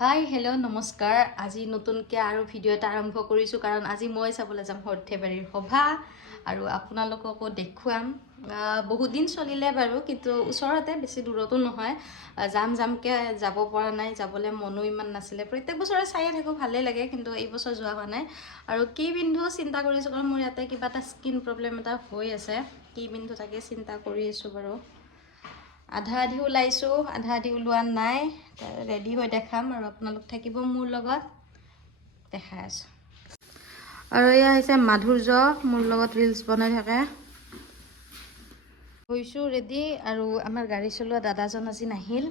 hi hello' নমস্কাৰ আজি নতুনকৈ আৰু ভিডিঅ' এটা আৰম্ভ কৰিছোঁ কাৰণ আজি মই চাবলৈ যাম সৰ্থেবাৰীৰ সভা আৰু আপোনালোককো দেখুৱাম বহুত দিন চলিলে বাৰু কিন্তু ওচৰতে বেছি দূৰতো নহয় জামকৈ যাব পৰা নাই যাবলৈ মনো ইমান নাছিলে প্ৰত্যেক বছৰে চায়ে থাকোঁ ভালেই লাগে কিন্তু এই বছৰ যোৱা হোৱা নাই আৰু কি পিন্ধো চিন্তা কৰিছোঁ কাৰণ মোৰ ইয়াতে কিবা এটা স্কিন প্ৰব্লেম এটা হৈ আছে কি পিন্ধো তাকে চিন্তা কৰি আছোঁ বাৰু আধা আধি ওলাইছোঁ আধা আধি ওলোৱা নাই ৰেডি হৈ দেখাম আৰু আপোনালোক থাকিব মোৰ লগত দেখাই আছোঁ আৰু এয়া হৈছে মাধুৰ্য মোৰ লগত ৰিলছ বনাই থাকে হৈছোঁ ৰেডি আৰু আমাৰ গাড়ী চলোৱা দাদাজন আজি নাহিল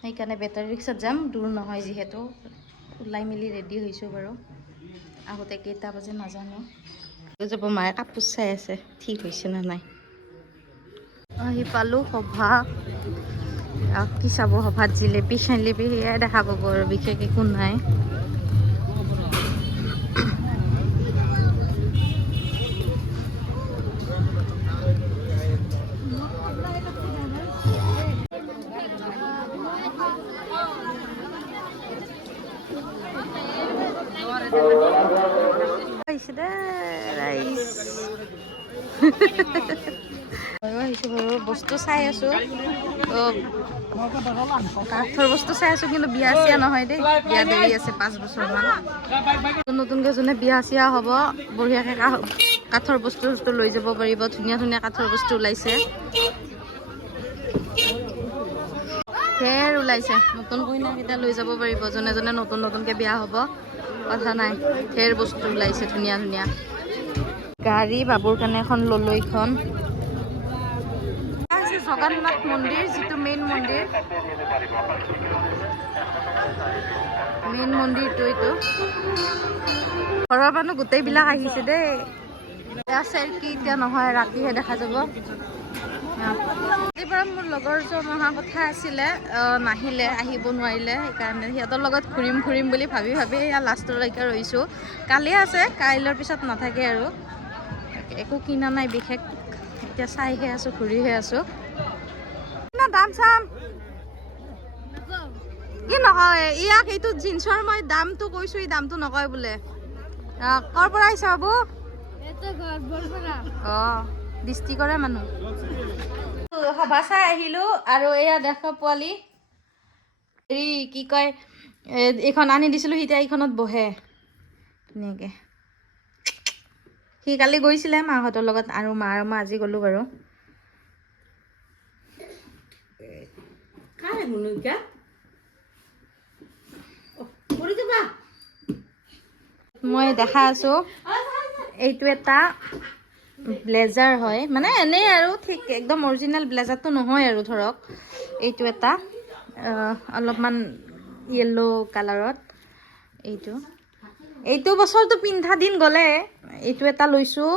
সেইকাৰণে বেটাৰী ৰিক্সাত যাম দূৰ নহয় যিহেতু ওলাই মেলি ৰেডি হৈছোঁ বাৰু আহোঁতে কেইটা বাজে নাজানো যাব মায়ে কাপোৰ চাই আছে ঠিক হৈছে নে নাই আহি পালোঁ সভা কি চাব সভাত জিলেপি চেলেপি সেয়াই দেখা পাব আৰু বিশেষ একো নাই বস্তু চাই আছো কাঠৰ বস্তু চাই আছো কিন্তু বিয়া চিয়া নহয় দেই বিয়া দেৰি আছে 5 বছৰমান নতুনকৈ যোনে বিয়া চিয়া হ'ব বঢ়িয়াকৈ কাঠৰ বস্তু লৈ যাব পাৰিব ধুনীয়া ধুনীয়া কাঠৰ বস্তু ওলাইছে ঢেৰ ওলাইছে নতুন কইনাকেইটা লৈ যাব পাৰিব যোনে যোনে নতুনকৈ বিয়া হ'ব কথা নাই ঢেৰ বস্তু ওলাইছে ধুনীয়া ধুনীয়া গাড়ী বাবুৰ কাৰণে এখন ল'লো এইখন জগন্নাথ মন্দিৰ যিটো মেইন মন্দিৰটো এইটো ঘৰৰ মানুহ গোটেইবিলাক আহিছে দেই চেলফি এতিয়া নহয় ৰাতিহে দেখা যাব আজিৰপৰা মোৰ লগৰজন অহা কথা আছিলে নাহিলে আহিব নোৱাৰিলে সেইকাৰণে সিহঁতৰ লগত ঘূৰিম বুলি ভাবি এয়া লাষ্টলৈকে ৰৈছোঁ কালি আছে কাইলৈৰ পিছত নাথাকে আৰু একো কিনা নাই বিশেষ এতিয়া চাইহে আছোঁ ঘূৰিহে আছোঁ দাম চাম কি নকয় ইয়াক এইটো জিন্সৰ মই দামটো কৈছোঁ এই দামটো নকয় বোলে ক'ৰ পৰা আহিছা বাবু অঁ ডিষ্ট্ৰিক্টৰে মানুহ সভা চাই আহিলোঁ আৰু এয়া দেখা পোৱালি হেৰি কি কয় এইখন আনি দিছিলোঁ সি এতিয়া এইখনত বহে ধুনীয়াকৈ সি কালি গৈছিলে মাহঁতৰ লগত আৰু মা আৰু মই আজি গ'লোঁ বাৰু মই দেখা আছোঁ এইটো এটা ব্লেজাৰ হয় মানে এনেই আৰু ঠিক একদম অৰিজিনেল ব্লেজাৰটো নহয় আৰু ধৰক এইটো এটা অলপমান য়েল্ল' কালাৰত এইটো বছৰটো পিন্ধা দিন গ'লে এইটো এটা লৈছোঁ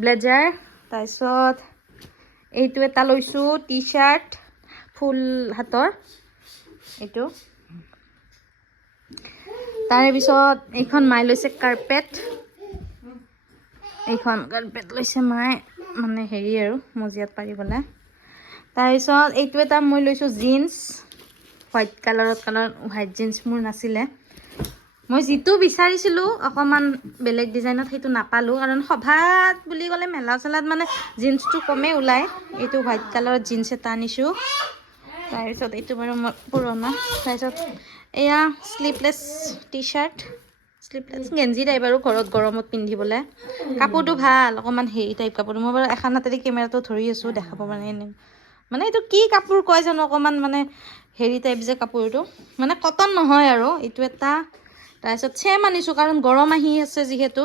ব্লেজাৰ তাৰপিছত এইটো এটা লৈছোঁ টি চাৰ্ট ফুল হাতৰ এইটো তাৰে পিছত এইখন মায়ে লৈছে কাৰ্পেট এইখন কাৰ্পেট লৈছে মায়ে মানে হেৰি আৰু মজিয়াত পাৰিবলৈ তাৰপিছত এইটো এটা মই লৈছোঁ জিন্স হোৱাইট হোৱাইট জিন্স মোৰ নাছিলে মই যিটো বিচাৰিছিলোঁ অকণমান বেলেগ ডিজাইনত সেইটো নাপালোঁ কাৰণ সভাত বুলি ক'লে মেলা চেলাত মানে জিন্সটো কমেই ওলায় এইটো হোৱাইট কালাৰত জিন্স এটা আনিছোঁ তাৰপিছত এইটো বাৰু মই পুৰণা তাৰপিছত এয়া শ্লিভলেছ টি চাৰ্ট শ্লিভলেছ গেঞ্জি টাইপ আৰু ঘৰত গৰমত পিন্ধিবলৈ কাপোৰটো ভাল অকণমান হেৰি টাইপ কাপোৰটো মই বাৰু এখন হাতেদি কেমেৰাটো ধৰি আছোঁ দেখাব মানে এনে মানে এইটো কি কাপোৰ কয় জানো অকণমান মানে হেৰি টাইপ যে কাপোৰটো মানে কটন নহয় আৰু এইটো এটা তাৰপিছত চেম আনিছোঁ কাৰণ গৰম আহি আছে যিহেতু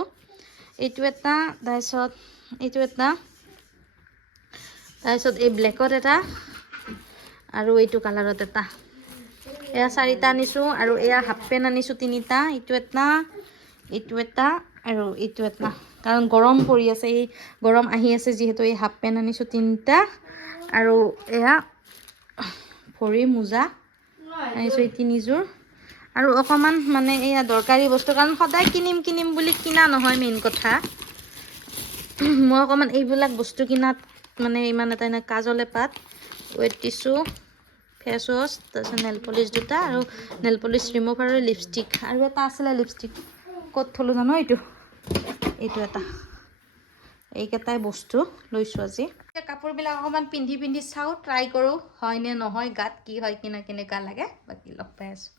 এইটো এটা তাৰপিছত এইটো এটা তাৰপিছত এই ব্লেকত এটা আৰু এইটো কালাৰত এটা এয়া 4টা আনিছোঁ আৰু এয়া হাফ পেণ্ট আনিছোঁ 3টা এইটো এটা আৰু এইটো এটা কাৰণ গৰম পৰি আছে এই গৰম আহি আছে যিহেতু এই হাফ পেণ্ট আনিছোঁ 3টা আৰু এয়া ভৰি মোজা আনিছোঁ এই 3যোৰ আৰু অকণমান মানে এয়া দৰকাৰী বস্তু কাৰণ সদায় কিনিম বুলি কিনা নহয় মেইন কথা মই অকণমান এইবিলাক বস্তু কিনাত মানে ইমান এটা কাজল এপাত ৱেট টিছু ফেচ ৱাছ, তাৰপিছত নেল পলিচ দুটা আৰু নেল পলিচ ৰিমুভ আৰু লিপষ্টিক আৰু এটা আছিলে লিপষ্টিক ক'ত থলোঁ জানো এইটো এটা এইকেইটাই বস্তু লৈছোঁ আজি কাপোৰবিলাক অকণমান পিন্ধি চাওঁ ট্ৰাই কৰোঁ হয় নে নহয় গাত কি হয় কেনেকুৱা লাগে বাকী লগ পাই আছোঁ